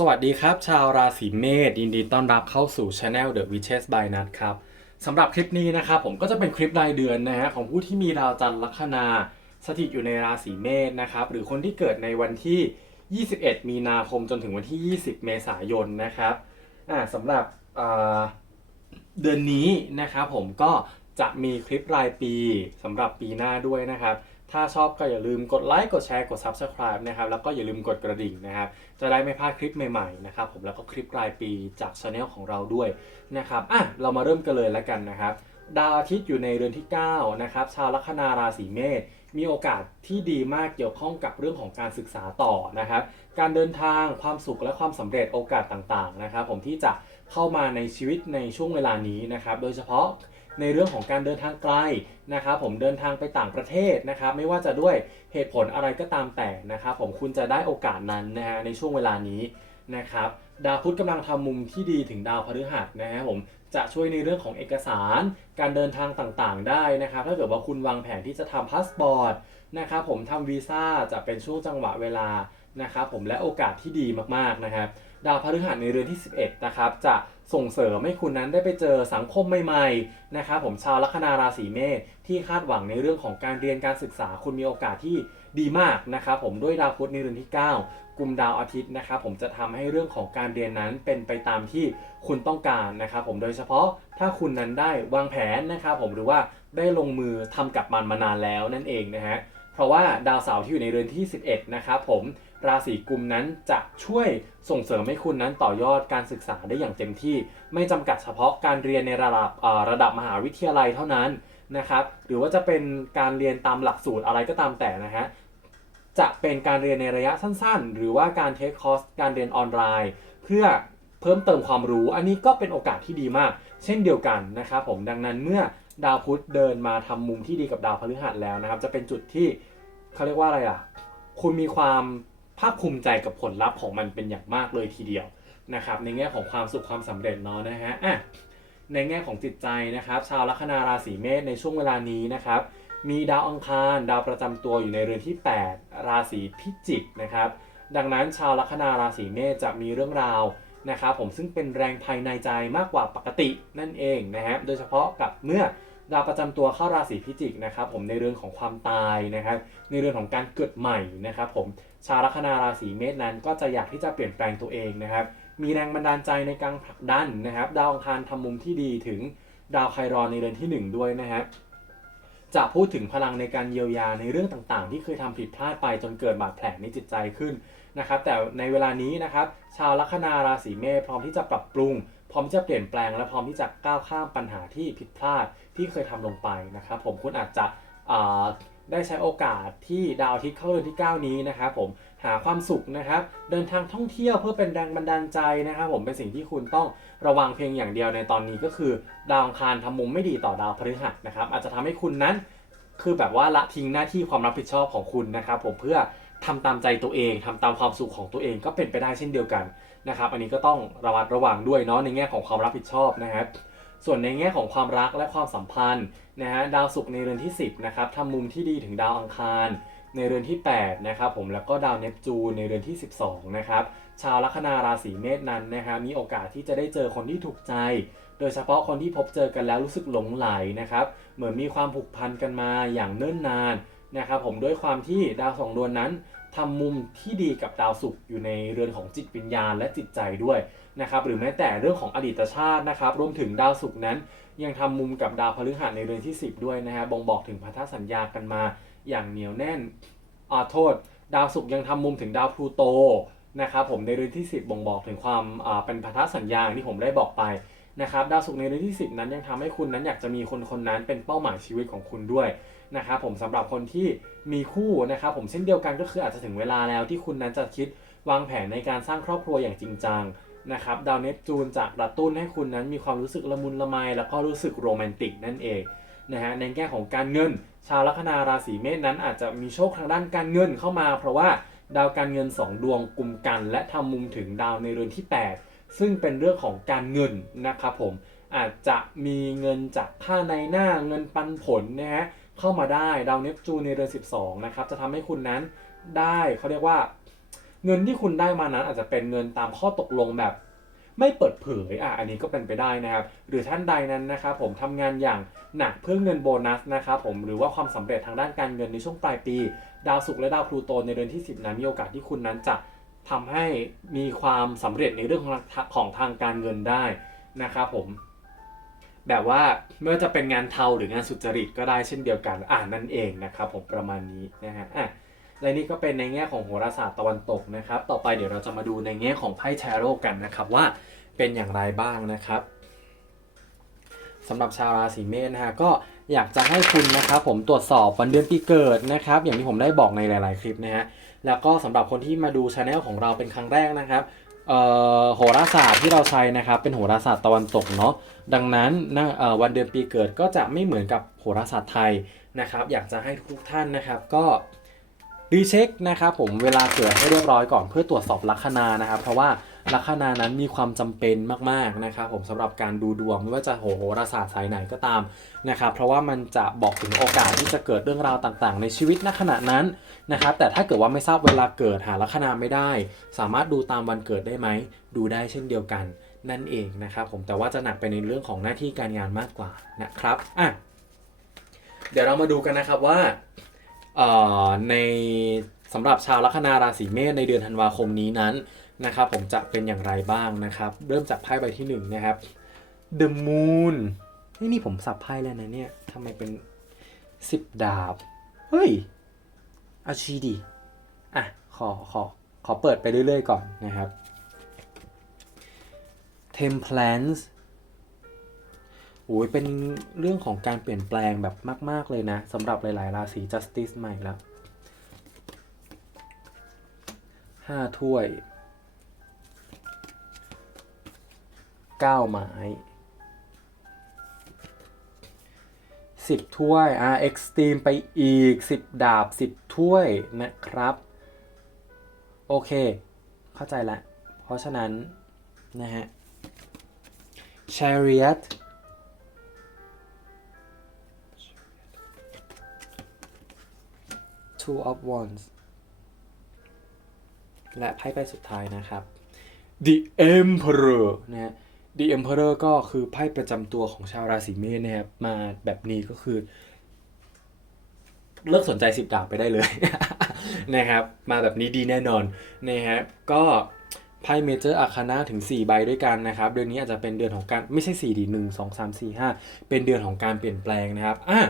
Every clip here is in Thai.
สวัสดีครับ ชาวราศีเมษยินดีต้อนรับเข้าสู่ Channel The Witches by Nut ครับสำหรับคลิปนี้นะครับผมก็จะเป็นคลิปรายเดือนนะฮะของผู้ที่มีดาวจันทร์ลัคนาสถิตอยู่ในราศีเมษนะครับหรือคนที่เกิดในวันที่ 21 มีนาคมจนถึงวันที่ 20 เมษายนนะครับอ่าสำหรับเดือนนี้นะครับผมก็จะมีคลิปรายปีสำหรับปีหน้าด้วยนะครับ ถ้าชอบก็อย่าลืมกดไลค์กดแชร์กด Subscribe นะครับแล้วก็อย่าลืมกดกระดิ่งนะครับจะได้ไม่พลาดคลิปใหม่ๆนะครับผมแล้วก็คลิปรายปีจากช anel ของเราด้วยนะครับอะเรามาเริ่มกันเลยแล้วกันนะครับดาวอาทิตย์อยู่ในเรือนที่9นะครับชาวลัคนาราศีเมษมีโอกาสที่ดีมากเกี่ยวข้องกับเรื่องของการศึกษาต่อนะครับ การเดินทางความสุขและความสำเร็จโอกาสต่างๆนะครับ ผมที่จะเข้ามาในชีวิตในช่วงเวลานี้นะครับ โดยเฉพาะ ในเรื่องของการเดินทางไกลนะครับผมเดินทางไปต่างประเทศนะครับไม่ว่าจะด้วยเหตุผลอะไรก็ตามแต่นะครับผมคุณจะได้โอกาสนั้นนะฮะในช่วงเวลานี้นะครับดาวพุธกำลังทำมุมที่ดีถึงดาวพฤหัสนะฮะผมจะช่วยในเรื่องของเอกสาร การเดินทางต่างๆ ได้นะครับถ้าเกิดว่าคุณวางแผนที่จะทำพาสปอร์ตนะครับผมทำวีซ่าจะเป็นช่วงจังหวะเวลานะครับผมและโอกาสที่ดีมากๆนะครับดาวพฤหัสในเรือนที่ 11นะครับจะ ส่งเสริมให้คุณนั้นได้ไปเจอสังคมใหม่ๆนะครับผมชาวลัคนาราศีเมษที่คาดหวังในเรื่องของการเรียนการศึกษาคุณมีโอกาสที่ดีมากนะครับผมด้วยดาวพุธในเรือนที่ 9 กลุ่มดาวอาทิตย์นะครับผมจะทำให้เรื่องของการเรียนนั้นเป็นไปตามที่คุณต้องการนะครับผมโดยเฉพาะถ้าคุณนั้นได้วางแผนนะครับผมหรือว่าได้ลงมือทำกับมันมานานแล้วนั่นเองนะฮะเพราะว่าดาวเสาร์ที่อยู่ในเรือนที่ 11นะครับผม ราศีกุมนั้นจะช่วยส่งเสริมให้คุณนั้นต่อยอดการศึกษาได้อย่างเต็มที่ ไม่จำกัดเฉพาะการเรียนในระดับระดับมหาวิทยาลัยเท่านั้นนะครับ หรือว่าจะเป็นการเรียนตามหลักสูตรอะไรก็ตามแต่นะฮะจะเป็นการเรียนในระยะสั้นๆ หรือว่าการเทคคอร์สการเรียนออนไลน์ เพื่อเพิ่มเติมความรู้ อันนี้ก็เป็นโอกาสที่ดีมาก เช่นเดียวกันนะครับผมดังนั้นเมื่อดาวพุธเดินมาทำมุมที่ดีกับดาวพฤหัสแล้วนะครับ จะเป็นจุดที่เขาเรียกว่าอะไรอะ คุณมีความ ภาคภูมิใจกับผลลัพธ์ของมันเป็นอย่างมากเลยทีเดียวนะครับ ในแง่ของความสุขความสำเร็จเนาะนะฮะอะในแง่ของจิตใจนะครับ ชาวลัคนาราศีเมษในช่วงเวลานี้นะครับมีดาวอังคารดาวประจำตัวอยู่ในเรือนที่ 8 ราศีพิจิกนะครับ ดังนั้นชาวลัคนาราศีเมษจะมีเรื่องราวนะครับผมซึ่งเป็นแรงภายในใจมากกว่าปกตินั่นเองนะฮะโดยเฉพาะกับเมื่อดาวประจำตัวเข้าราศีพิจิกนะครับ ผมในเรื่องของความตายนะครับ ในเรื่องของการเกิดใหม่นะครับ ผม ชาวลัคนาราศีเมษนั้นก็จะอยากที่จะเปลี่ยนแปลงตัวเองนะครับ มีแรงบันดาลใจในการผลักดันนะครับ ดาวอังคารทำมุมที่ดีถึงดาวไครอนในเรือนทีหนึ่1 ด้วยนะฮะจะพูดถึงพลังในการเยียวยาในเรื่องต่างๆ ที่เคยทำผิดพลาดไปจนเกิดบาดแผลในจิตใจขึ้นนะครับ แต่ในเวลานี้นะครับ ชาวลัคนาราศีเมษพร้อมที่จะปรับปรุง พร้อมที่จะเปลี่ยนแปลง และพร้อมที่จะก้าวข้ามปัญหาที่ผิดพลาดที่เคยทำลงไปนะครับ ผมคุณอาจจะ ได้ใช้โอกาสที่ดาวอาทิตย์เข้าเรือนที่ 9 นี้นะครับผมหาความสุขนะครับ เดินทางท่องเที่ยวเพื่อเป็นแรงบันดาลใจนะครับผมเป็นสิ่งที่คุณต้องระวังเพียงอย่างเดียวในตอนนี้ก็คือ ดาวอังคารทำมุมไม่ดีต่อดาวพฤหัสนะครับ อาจจะทำให้คุณนั้น คือแบบว่าละทิ้งหน้าที่ความรับผิดชอบของคุณนะครับผมเพื่อทำตามใจตัวเองทำตามความสุขของตัวเองก็เป็นไปได้เช่นเดียวกันนะครับ อันนี้ก็ต้องระวัดระวังด้วยเนาะในแง่ของความรับผิดชอบนะครับ ส่วนในแง่ของความรักและความสัมพันธ์นะฮะดาวศุกร์ในเรือนที่ 10นะครับทำมุมที่ดีถึงดาวอังคาร ในเรือนที่8นะครับผมแล้วก็ดาวเนปจูนในเรือนที่ 12นะครับชาวลัคนาราศีเมษนั้นนะฮะมีโอกาสที่จะได้เจอคนที่ถูกใจ โดยเฉพาะคนที่พบเจอกันแล้วรู้สึกหลงไหลนะครับเหมือนมีความผูกพันกันมาอย่างเนิ่นนานนะครับผมด้วยความที่ดาวสองดวงนั้น ทำมุมที่ดีกับดาวศุกร์อยู่ในเรือนของจิตวิญญาณและจิตใจด้วยนะครับหรือแม้แต่เรื่องของอดีตชาตินะครับรวมถึงดาวศุกร์นั้น ยังทำมุมกับดาวพฤหัสในเรือนที่ 10 ด้วยนะฮะบ่งบอกถึงพันธสัญญากันมาอย่างเหนียวแน่นอ่าโทษ ดาวศุกร์ยังทำมุมถึงดาวพลูโตนะครับผมในเรือนที่ 10 บ่งบอกถึงความอ่าเป็นพันธสัญญาที่ผมได้บอกไปนะครับดาวศุกร์ในเรือนที่ 10 นั้นยังทำให้คุณนั้นอยากจะมีคนคนนั้นเป็นเป้าหมายชีวิตของคุณด้วย นะครับผมสำหรับคนที่มีคู่นะครับผมเช่นเดียวกันก็คืออาจจะถึงเวลาแล้วที่คุณนั้นจะคิดวางแผนในการสร้างครอบครัวอย่างจริงจังนะครับดาวเนปจูนจะกระตุ้นให้คุณนั้นมีความรู้สึกละมุนละไม แล้วก็รู้สึกโรแมนติกนั่นเองนะฮะในแง่ของการเงิน ชาวลัคนาราศีเมษนั้นอาจจะมีโชคทางด้านการเงินเข้ามา เพราะว่าดาวการเงิน 2 ดวงกลุ่มกัน และทำมุมถึงดาวในเรือนที่ 8 ซึ่งเป็นเรื่องของการเงินนะครับผมอาจจะมีเงินจากค่าในหน้าเงินปันผลนะฮะ เข้ามาได้ดาวเนปจูนในเรือน 12 นะครับ จะทำให้คุณนั้นได้เขาเรียกว่า เงินที่คุณได้มานั้นอาจจะเป็นเงินตามข้อตกลงแบบ ไม่เปิดเผยอะอันนี้ก็เป็นไปได้นะครับ หรือท่านใดนั้นนะครับผมทำงานอย่างหนักเพื่อเงินโบนัสนะครับผมหรือว่าความสำเร็จทางด้านการเงินในช่วงปลายปี ดาวศุกร์และดาวพลูโตในเดือนที่ 10 นั้นมีโอกาสที่คุณนั้นจะทำให้มีความสำเร็จในเรื่องของของทางการเงินได้นะครับผม แบบว่าไม่ว่าจะเป็นงานเทาหรืองานสุจริตก็ได้เช่นเดียวกันอ่านั่นเองนะครับผมประมาณนี้นะฮะอะและนี่ก็เป็นในแง่ของโหราศาสตร์ตะวันตกนะครับ ต่อไปเดี๋ยวเราจะมาดูในแง่ของไพ่แชโร่กันนะครับว่าเป็นอย่างไรบ้างนะครับสำหรับชาวราศีเมษนะฮะก็อยากจะให้คุณนะครับผมตรวจสอบวันเดือนปีเกิดนะครับ อย่างที่ผมได้บอกในหลาย ๆ คลิปนะฮะแล้วก็สำหรับคนที่มาดูช anel ของเราเป็นครั้งแรกนะครับ โหราศาสตร์ที่เราใช้นะครับเป็นโหราศาสตร์ตะวันตกเนาะดังนั้นนะวันเดือนปีเกิดก็จะไม่เหมือนกับโหราศาสตร์ไทยนะครับ อยากจะให้ทุกท่านนะครับก็รีเช็คนะครับผมเวลาเกิดให้เรียบร้อยก่อนเพื่อตรวจสอบลัคนานะครับ เพราะว่า ลัคนานั้นมีความจำเป็นมากๆนะครับผมสำหรับการดูดวงไม่ว่าจะโหราศาสตร์สายไหนก็ตามนะครับเพราะว่ามันจะบอกถึงโอกาสที่จะเกิดเรื่องราวต่างๆ ในชีวิตณขณะนั้นนะครับแต่ถ้าเกิดว่าไม่ทราบเวลาเกิดหาลัคนาไม่ได้ สามารถดูตามวันเกิดได้ไหมดูได้เช่นเดียวกันนั่นเองนะครับผมแต่ว่าจะหนักไปในเรื่องของหน้าที่การงานมากกว่านะครับอะเดี๋ยวเรามาดูกันนะครับว่าเอ่อในสำหรับชาวลัคนาราศีเมษในเดือนธันวาคมนี้นั้น นะครับผมจะเป็นอย่างไรบ้างนะครับ เริ่มจากไพ่ใบที่หนึ่งนะครับ The Moon เฮ้นี่ผมสับไพ่แล้วนะเนี่ยทำไมเป็นสิบดาบ เฮ้ย เอาชีดิอะ ขอ ขอ ขอเปิดไปเรื่อยๆก่อนนะครับ Temperance โอ้ยเป็นเรื่องของการเปลี่ยนแปลงแบบมาก ๆ เลยนะสำหรับหลาย ๆ ราศี Justice ใหม่แล้วห้าถ้วย เก้าไม้สิบถ้วยอ่าเอ็กซ์ตรีมไปอีกสิบดาบสิบถ้วยนะครับ โอเค เข้าใจละ เพราะฉะนั้น นะฮะ chariot two of wands และไพ่ใบสุดท้ายนะครับ the emperor นะฮะ the emperor ก็คือไพ่ประจำตัวของชาวราศีเมษนะครับ มาแบบนี้ก็คือ เลิกสนใจสิบดาบไปได้เลย นะครับ มาแบบนี้ดีแน่นอนนะฮะก็ไพ่เมเจอร์อาคานาถึง 4 ใบด้วยกันนะครับ เดือนนี้อาจจะเป็นเดือนของการไม่ใช่4ดี1 2 3 4 5เป็นเดือนของการเปลี่ยนแปลงนะครับอะ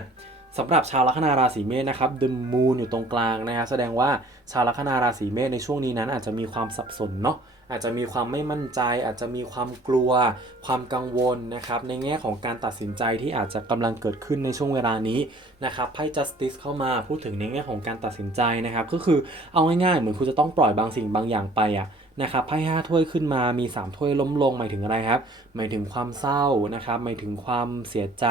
สำหรับชาวลัคนาราศีเมษนะครับ The Moon อยู่ตรงกลางนะครับแสดงว่าชาวลัคนาราศีเมษในช่วงนี้นั้นอาจจะมีความสับสนเนาะ อาจจะมีความไม่มั่นใจ อาจจะมีความกลัว ความกังวลนะครับในแง่ของการตัดสินใจที่อาจจะกำลังเกิดขึ้นในช่วงเวลานี้นะครับไพ่ justice เข้ามาพูดถึงในแง่ของการตัดสินใจนะครับก็คือเอาง่ายๆ เหมือนคุณจะต้องปล่อยบางสิ่งบางอย่างไปอะนะครับไพ่ห้าถ้วยขึ้นมามี 3 ถ้วยล้มลงหมายถึงอะไรครับ หมายถึงความเศร้านะครับหมายถึงความเสียใจ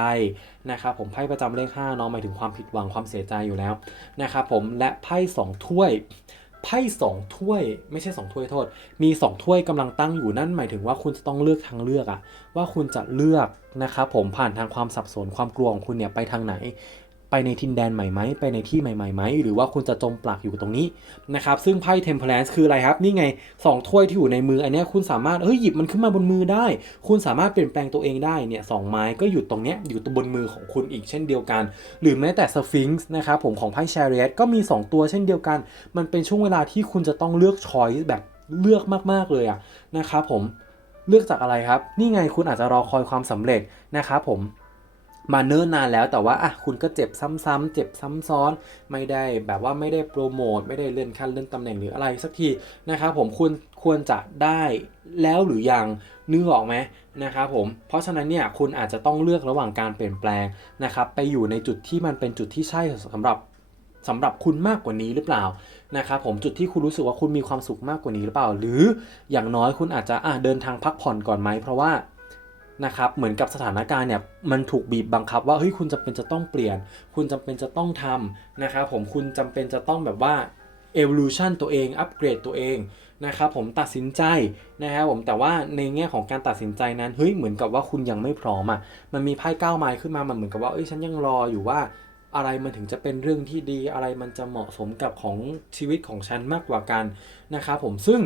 นะครับผมไพ่ประจำเลข5เนาะหมายถึงความผิดหวังความเสียใจอยู่แล้วนะครับผมและไพ่สองถ้วย ไพ่สองถ้วยไม่ใช่สองถ้วยโทษ มีสองถ้วยกำลังตั้งอยู่นั่นหมายถึงว่าคุณจะต้องเลือกทางเลือกอะว่าคุณจะเลือกนะครับผมผ่านทางความสับสนความกลัวของคุณเนี่ยไปทางไหน ไปในทินแดนใหม่ไหมไปในที่ใหม่ๆไหมหรือว่าคุณจะจมปลักอยู่ตรงนี้นะครับซึ่งไพ่ Temperance คืออะไรครับ นี่ไง 2 ถ้วยที่อยู่ในมืออันนี้คุณสามารถเฮ้ยหยิบมันขึ้นมาบนมือได้ คุณสามารถเปลี่ยนแปลงตัวเองได้เนี่ยสองไม้ก็อยู่ตรงเนี้ยอยู่ตรงบนมือของคุณอีกเช่นเดียวกัน หรือแม้แต่ Sphinx นะครับผมของไพ่ Chariot ก็มี 2 ตัวเช่นเดียวกัน มันเป็นช่วงเวลาที่คุณจะต้องเลือก choice แบบเลือกมากๆเลยอะนะครับผมเลือกจากอะไรครับ นี่ไงคุณอาจจะรอคอยความสำเร็จนะครับผม มาเนิ่นนานแล้วแต่ว่าอะคุณก็เจ็บซ้ำๆเจ็บซ้ำซ้อน ไม่ได้แบบว่าไม่ได้โปรโมทไม่ได้เลื่อนขั้นเลื่อนตำแหน่งหรืออะไรสักทีนะครับผมคุณควรจะได้แล้วหรือยังนึกออกไหมนะครับผมเพราะฉะนั้นเนี่ยคุณอาจจะต้องเลือกระหว่างการเปลี่ยนแปลงนะครับไปอยู่ในจุดที่มันเป็นจุดที่ใช่สำหรับสำหรับคุณมากกว่านี้หรือเปล่านะครับผมจุดที่คุณรู้สึกว่าคุณมีความสุขมากกว่านี้หรือเปล่า หรืออย่างน้อยคุณอาจจะอะเดินทางพักผ่อนก่อนไหมเพราะว่า นะครับเหมือนกับสถานการณ์เนี่ยมันถูกบีบบังคับว่าเฮ้ยคุณจำเป็นจะต้องเปลี่ยน คุณจำเป็นจะต้องทำนะครับผมคุณจำเป็นจะต้องแบบว่า evolution ตัวเองอัปเกรดตัวเองนะครับผมตัดสินใจนะครับผมแต่ว่าในแง่ของการตัดสินใจนั้นเฮ้ยเหมือนกับว่าคุณยังไม่พร้อมอะมันมีไพ่ก้าไม้ขึ้นมามันเหมือนกับว่าเอ้ยฉันยังรออยู่ว่าอะไรมันถึงจะเป็นเรื่องที่ดีอะไรมันจะเหมาะสมกับของชีวิตของฉันมากกว่ากันนะครับผมซึ่ง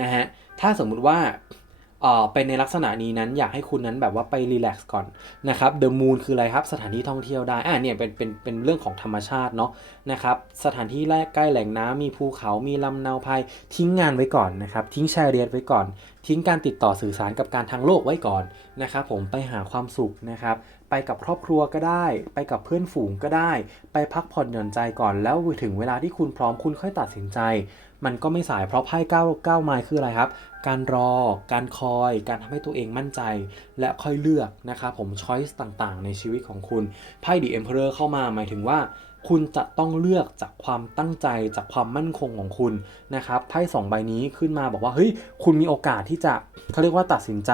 นะฮะถ้าสมมุติว่า เป็นในลักษณะนี้นั้นอยากให้คุณนั้นแบบว่าไปรีแลกซ์ก่อนนะครับเดอะมูนคืออะไรครับ สถานที่ท่องเที่ยวได้อ่าเนี่ยเป็นเป็นเป็นเรื่องของธรรมชาติเนาะนะครับสถานที่แรกใกล้แหล่งน้ำมีภูเขามีลำนาวไพายทิ้งงานไว้ก่อนนะครับทิ้งชายเรียนไว้ก่อน ทิ้งการติดต่อสื่อสารกับการทางโลกไว้ก่อนนะครับผมไปหาความสุขนะครับไปกับครอบครัวก็ได้ ไปกับเพื่อนฝูงก็ได้ ไปพักผ่อนหย่อนใจก่อนแล้วถึงเวลาที่คุณพร้อมคุณค่อยตัดสินใจ มันก็ไม่สายเพราะไพ่เก้าเก้าไม้คืออะไรครับ การรอ การคอย การทำให้ตัวเองมั่นใจ และค่อยเลือกนะครับผมช้อยส์ต่างๆ ในชีวิตของคุณไพ่ The Emperor เข้ามาหมายถึงว่าคุณจะต้องเลือกจากความตั้งใจจากความมั่นคงของคุณนะครับไพ่สองใบนี้ขึ้นมาบอกว่าเฮ้ยคุณมีโอกาสที่จะเขาเรียกว่าตัดสินใจ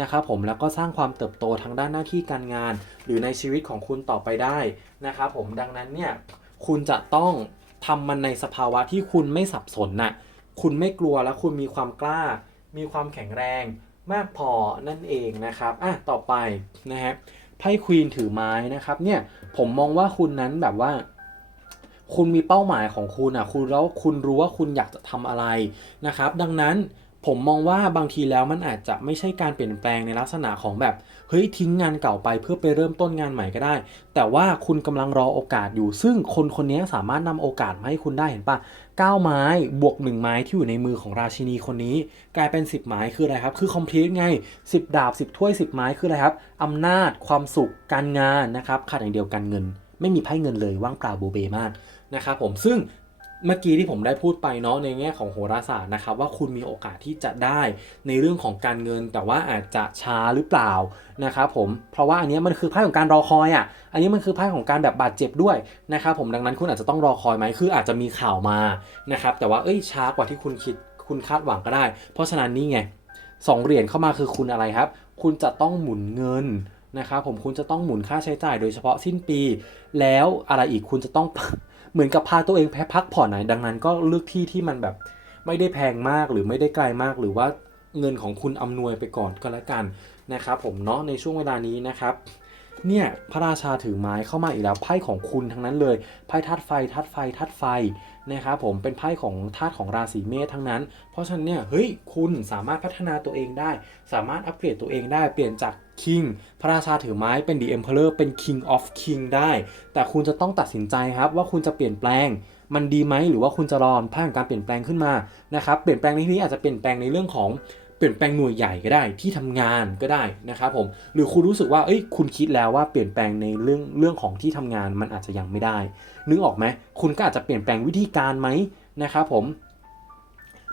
นะครับผมแล้วก็สร้างความเติบโตทางด้านหน้าที่การงาน หรือในชีวิตของคุณต่อไปได้นะครับผมดังนั้นเนี่ยคุณจะต้อง ทำมันในสภาวะที่คุณไม่สับสนน่ะคุณไม่กลัวและคุณมีความกล้า มีความแข็งแรงมากพอนั่นเองนะครับอะต่อไปนะฮะไพ่ควีนถือไม้นะครับเนี่ยผมมองว่าคุณนั้นแบบว่า คุณมีเป้าหมายของคุณอะคุณแล้วคุณรู้ว่าคุณอยากจะทำอะไรนะครับ ดังนั้น ผมมองว่าบางทีแล้วมันอาจจะไม่ใช่การเปลี่ยนแปลงในลักษณะของแบบเฮ้ยทิ้งงานเก่าไปเพื่อไปเริ่มต้นงานใหม่ก็ได้ แต่ว่าคุณกำลังรอโอกาสอยู่ ซึ่งคนคนนี้สามารถนำโอกาสมาให้คุณได้เห็นปะ9 ไม้บวก 1 ไม้ที่อยู่ในมือของราชินีคนนี้ กลายเป็น 10 ไม้คืออะไรครับคือ complete ไง 10 ดาบ 10 ถ้วย 10 ไม้คืออะไรครับอำนาจความสุขการงานนะครับขาดอย่างเดียวการเงิน ไม่มีไพ่เงินเลยว่างเปล่าโบเบมากนะครับผมซึ่ง เมื่อกี้ที่ผมได้พูดไปเนาะในแง่ของโหราศาสตร์นะครับว่าคุณมีโอกาสที่จะได้ในเรื่องของการเงิน แต่ว่าอาจจะช้าหรือเปล่านะครับผมเพราะว่าอันนี้มันคือไพ่ของการรอคอยอะอันนี้มันคือไพ่ของการแบบบาดเจ็บด้วยนะครับผมดังนั้นคุณอาจจะต้องรอคอยไหมคืออาจจะมีข่าวมานะครับแต่ว่าเอ้ยช้ากว่าที่คุณคิดคุณคาดหวังก็ได้ เพราะฉะนั้นนี่ไงสองเหรียญเข้ามาคือคุณอะไรครับ คุณจะต้องหมุนเงินนะครับผมคุณจะต้องหมุนค่าใช้จ่าย โดยเฉพาะสิ้นปี แล้วอะไรอีกคุณจะต้อง เหมือนกับพาตัวเองแพ้พักผ่อนไหนดังนั้นก็เลือกที่ที่มันแบบไม่ได้แพงมากหรือไม่ได้ไกลมาก หรือว่าเงินของคุณอำนวยไปก่อนก็แล้วกันนะครับผมเนาะในช่วงเวลานี้นะครับเนี่ยพระราชาถือไม้เข้ามาอีกแล้วไพ่ของคุณทั้งนั้นเลยไพ่ธาตุไฟธาตุไฟธาตุไฟนะครับผมเป็นไพ่ของธาตุของราศีเมษทั้งนั้น เพราะฉะนั้นเนี่ยเฮ้ยคุณสามารถพัฒนาตัวเองได้ สามารถอัปเกรดตัวเองได้เปลี่ยนจาก King พระราชาถือไม้เป็น The Emperor เป็น King of King ได้ แต่คุณจะต้องตัดสินใจครับว่าคุณจะเปลี่ยนแปลงมันดีไหมหรือว่าคุณจะรอไพ่ของการเปลี่ยนแปลงขึ้นมานะครับเปลี่ยนแปลงในที่นี้อาจจะเปลี่ยนแปลงในเรื่องของเปลี่ยนแปลงหน่วยใหญ่ก็ได้ที่ทำงานก็ได้นะครับผมหรือคุณรู้สึกว่าเอ้ยคุณคิดแล้วว่าเปลี่ยนแปลงในเรื่องเรื่องของที่ทำงานมันอาจจะยังไม่ได้ นึกออกไหมคุณก็อาจจะเปลี่ยนแปลงวิธีการไหมนะครับผม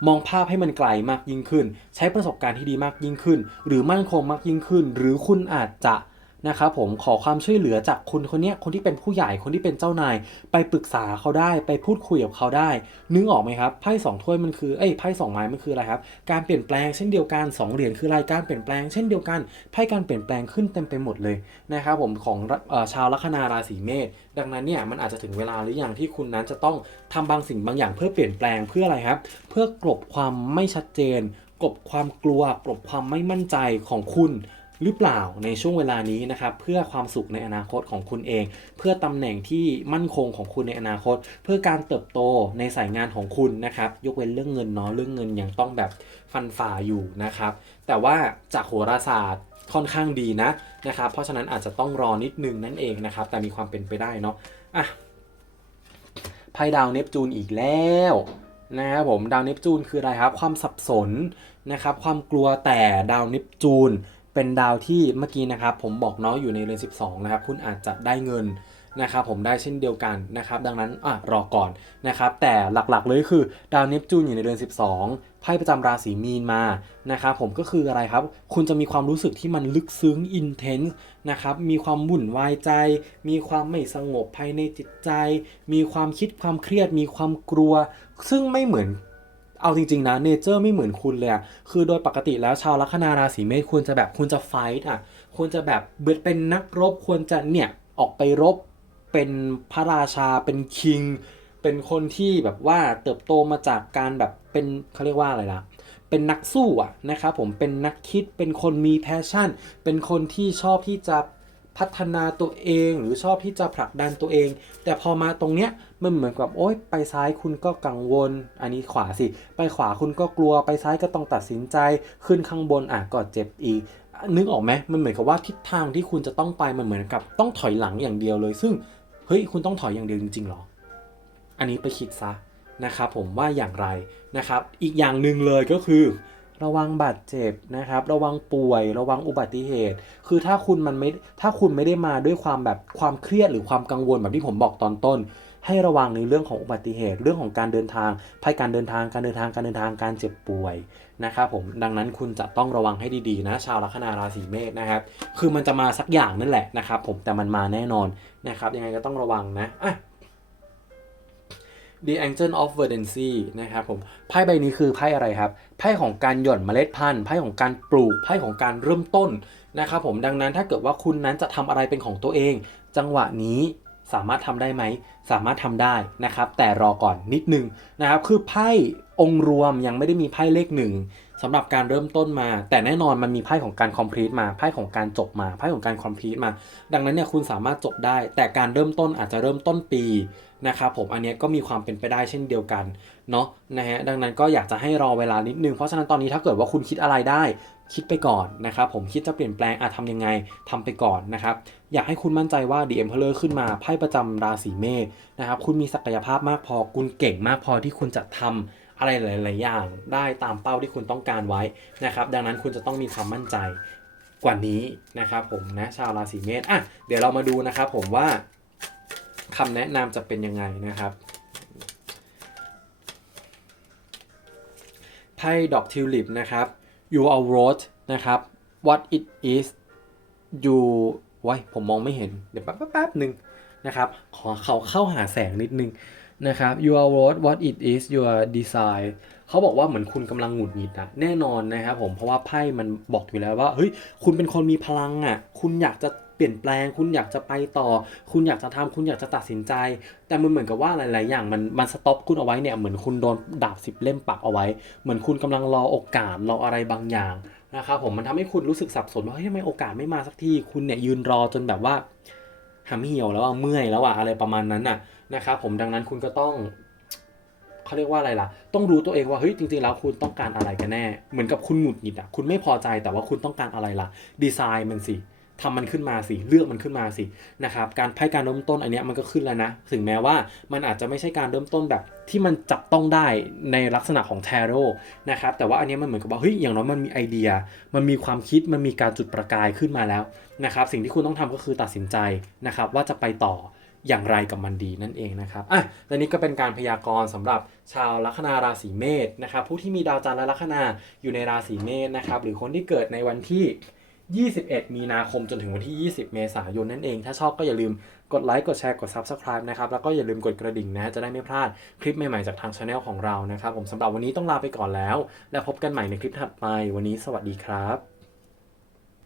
มองภาพให้มันไกลมากยิ่งขึ้น ใช้ประสบการณ์ที่ดีมากยิ่งขึ้น หรือมั่นคงมากยิ่งขึ้น หรือคุณอาจจะ นะครับผมขอความช่วยเหลือจากคุณคนนี้คนที่เป็นผู้ใหญ่คนที่เป็นเจ้านาย ไปปรึกษาเขาได้ไปพูดคุยกับเขาได้ นึกออกไหมครับไพ่สองถ้วยมันคือเอ้ยไพ่สองไม้มันคืออะไรครับการเปลี่ยนแปลงเช่นเดียวกันสองเหรียญคือรายการเปลี่ยนแปลงเช่นเดียวกันไพ่การเปลี่ยนแปลงขึ้นเต็มไปหมดเลยนะครับผมของอชาวลัคนาราศีเมษดังนั้นเนี่ยมันอาจจะถึงเวลาหรือยังที่คุณนั้นจะต้องทำบางสิ่งบางอย่างเพื่อเปลี่ยนแปลงเพื่ออะไรครับ เพื่อกลบความไม่ชัดเจนกลบความกลัวกลบความไม่มั่นใจของคุณ หรือเปล่าในช่วงเวลานี้นะครับเพื่อความสุขในอนาคตของคุณเอง เพื่อตำแหน่งที่มั่นคงของคุณในอนาคต เพื่อการเติบโตในสายงานของคุณนะครับยกเว้นเรื่องเงินเนาะเรื่องเงินยังต้องแบบฟันฝ่าอยู่นะครับแต่ว่าจากโหราศาสตร์ค่อนข้างดีนะนะครับ เพราะฉะนั้นอาจจะต้องรอนิดนึงนั่นเองนะครับ แต่มีความเป็นไปได้เนาะอะไพ่ดาวเนปจูนอีกแล้วนะครับผมดาวเนปจูนคืออะไรครับ ความสับสนนะครับ ความกลัวแต่ดาวเนปจูน เป็นดาวที่เมื่อกี้นะครับผมบอกเนาะอยู่ในเรือน 12 นะครับ คุณอาจจะได้เงินนะครับผมได้เช่นเดียวกันนะครับ ดังนั้นอะรอก่อนนะครับ แต่หลักๆเลยคือดาวเนปจูนอยู่ในเรือน 12 ไพ่ประจำราศีมีนมานะครับผมก็คืออะไรครับ คุณจะมีความรู้สึกที่มันลึกซึ้งอินเทนส์นะครับ มีความวุ่นวายใจ มีความไม่สงบภายในจิตใจ มีความคิดความเครียด มีความกลัว ซึ่งไม่เหมือน เอาจริงๆนะเนเจอร์ไม่เหมือนคุณเลยอะคือโดยปกติแล้วชาวลัคนาราศีเมษควรจะแบบควรจะไฟท์อะควรจะแบบเบิดเป็นนักรบควรจะเนี่ยออกไปรบเป็นพระราชาเป็นคิง เป็นคนที่แบบว่าเติบโตมาจากการแบบเป็นเขาเรียกว่าอะไรล่ะเป็นนักสู้อะนะครับผมเป็นนักคิดเป็นคนมีแพชชั่น เป็นคนที่ชอบที่จะ พัฒนาตัวเองหรือชอบที่จะผลักดันตัวเอง แต่พอมาตรงเนี้ยมันเหมือนกับโอ๊ยไปซ้ายคุณก็กังวล อันนี้ขวาสิ ไปขวาคุณก็กลัวไปซ้ายก็ต้องตัดสินใจ ขึ้นข้างบนอะก็เจ็บอีกนึกออกไหมมันเหมือนกับว่าทิศทางที่คุณจะต้องไปมันเหมือนกับต้องถอยหลังอย่างเดียวเลย ซึ่งเฮ้ยคุณต้องถอยอย่างเดียวจริงๆหรอ อันนี้ไปคิดซะนะครับผมว่าอย่างไรนะครับ อีกอย่างหนึ่งเลยก็คือ ระวังบาดเจ็บนะครับ ระวังป่วย ระวังอุบัติเหตุ คือถ้าคุณมันไม่ถ้าคุณไม่ได้มาด้วยความแบบความเครียดหรือความกังวลแบบที่ผมบอกตอนต้น ให้ระวังในเรื่องของอุบัติเหตุ เรื่องของการเดินทางภัยการเดินทางการเดินทางการเดินทางการเจ็บป่วยนะครับผมดังนั้นคุณจะต้องระวังให้ดีๆนะ ชาวลัคนาราศีเมษนะครับ คือมันจะมาสักอย่างนั่นแหละนะครับ ผมแต่มันมาแน่นอนนะครับยังไงก็ต้องระวังนะอะ The Angel of Verdancy นะครับผมไพ่ใบนี้คือไพ่อะไรครับไพ่ของการหย่อนเมล็ดพันธุ์ไพ่ของการปลูกไพ่ของการเริ่มต้นนะครับผมดังนั้นถ้าเกิดว่าคุณนั้นจะทำอะไรเป็นของตัวเอง จังหวะนี้สามารถทำได้ไหม สามารถทำได้นะครับ แต่รอก่อนนิดนึงนะครับ คือไพ่องค์รวมยังไม่ได้มีไพ่เลขหนึ่ง สำหรับการเริ่มต้นมา แต่แน่นอนมันมีไพ่ของการ complete มาไพ่ของการจบมาไพ่ของการ complete มา ดังนั้นเนี่ยคุณสามารถจบได้ แต่การเริ่มต้นอาจจะเริ่มต้นปีนะครับผมอันนี้ก็มีความเป็นไปได้เช่นเดียวกันเนาะนะฮะดังนั้นก็อยากจะให้รอเวลานิดนึงเพราะฉะนั้นตอนนี้ถ้าเกิดว่าคุณคิดอะไรได้คิดไปก่อนนะครับผมคิดจะเปลี่ยนแปลงอาจทำยังไงทำไปก่อนนะครับอยากให้คุณมั่นใจว่า The Emperor ขึ้นมาไพ่ประจำราศีเมษนะครับคุณมีศักยภาพมากพอคุณเก่งมากพอที่คุณจะทำ อะไรหลาย ๆ อย่างได้ตามเป้าที่คุณต้องการไว้นะครับ ดังนั้นคุณจะต้องมีความมั่นใจกว่านี้นะครับผมนะชาวราศีเมษอะเดี๋ยวเรามาดูนะครับผมว่าคำแนะนำจะเป็นยังไงนะครับไพ่ดอกทิวลิปนะครับ you are wrote นะครับ what it is you ไว้ผมมองไม่เห็น เดี๋ยวแป๊บแป๊บแป๊บหนึ่งนะครับ ขอเขาเข้าหาแสงนิดนึง นะครับ you are wrote what it is your design เขาบอกว่าเหมือนคุณกำลังหงุดหงิดอะแน่นอนนะครับผมเพราะว่าไพ่มันบอกอยู่แล้วว่าเฮ้ยคุณเป็นคนมีพลังอะคุณอยากจะเปลี่ยนแปลง คุณอยากจะไปต่อ คุณอยากจะทำคุณอยากจะตัดสินใจ แต่มันเหมือนกับว่าหลาย ๆ อย่างมันมันสต็อปคุณเอาไว้เนี่ยเหมือนคุณโดนดาบสิบเล่มปักเอาไว้ เหมือนคุณกำลังรอโอกาสรออะไรบางอย่างนะครับผมมันทำให้คุณรู้สึกสับสนว่าเฮ้ยทำไมโอกาสไม่มาสักทีคุณเนี่ยยืนรอจนแบบว่าหำเหี่ยวแล้วเมื่อยแล้วอะอะไรประมาณนั้นน่ะ นะครับผมดังนั้นคุณก็ต้องเขาเรียกว่าอะไรล่ะ ต้องรู้ตัวเองว่าเฮ้ยจริงๆแล้วคุณต้องการอะไรกันแน่ เหมือนกับคุณหงุดหงิดอะคุณไม่พอใจแต่ว่าคุณต้องการอะไรล่ะ ดีไซน์มันสิทำมันขึ้นมาสิ เลือกมันขึ้นมาสินะครับ การไพ่การเริ่มต้นอันนี้มันก็ขึ้นแล้วนะ ถึงแม้ว่ามันอาจจะไม่ใช่การเริ่มต้นแบบที่มันจับต้องได้ในลักษณะของแทโร่นะครับ แต่ว่าอันนี้มันเหมือนกับว่าเฮ้ยอย่างน้อยมันมีไอเดีย มันมีความคิด มันมีการจุดประกายขึ้นมาแล้วนะครับ สิ่งที่คุณต้องทำก็คือตัดสินใจนะครับว่าจะไปต่อ อย่างไรกับมันดีนั่นเองนะครับอะและนี่ก็เป็นการพยากรณ์สำหรับชาวลัคนาราศีเมษนะครับ ผู้ที่มีดาวจันทร์และลัคนาอยู่ในราศีเมษนะครับ หรือคนที่เกิดในวันที่ 21 มีนาคมจนถึงวันที่ 20 เมษายนนั่นเอง ถ้าชอบก็อย่าลืมกดไลค์ กดแชร์ กด Subscribe นะครับ แล้วก็อย่าลืมกดกระดิ่งนะ จะได้ไม่พลาดคลิปใหม่ ๆ จากทางช anel ของเรานะครับ ผมสำหรับวันนี้ต้องลาไปก่อนแล้ว แล้วพบกันใหม่ในคลิปถัดไป วันนี้สวัสดีครับ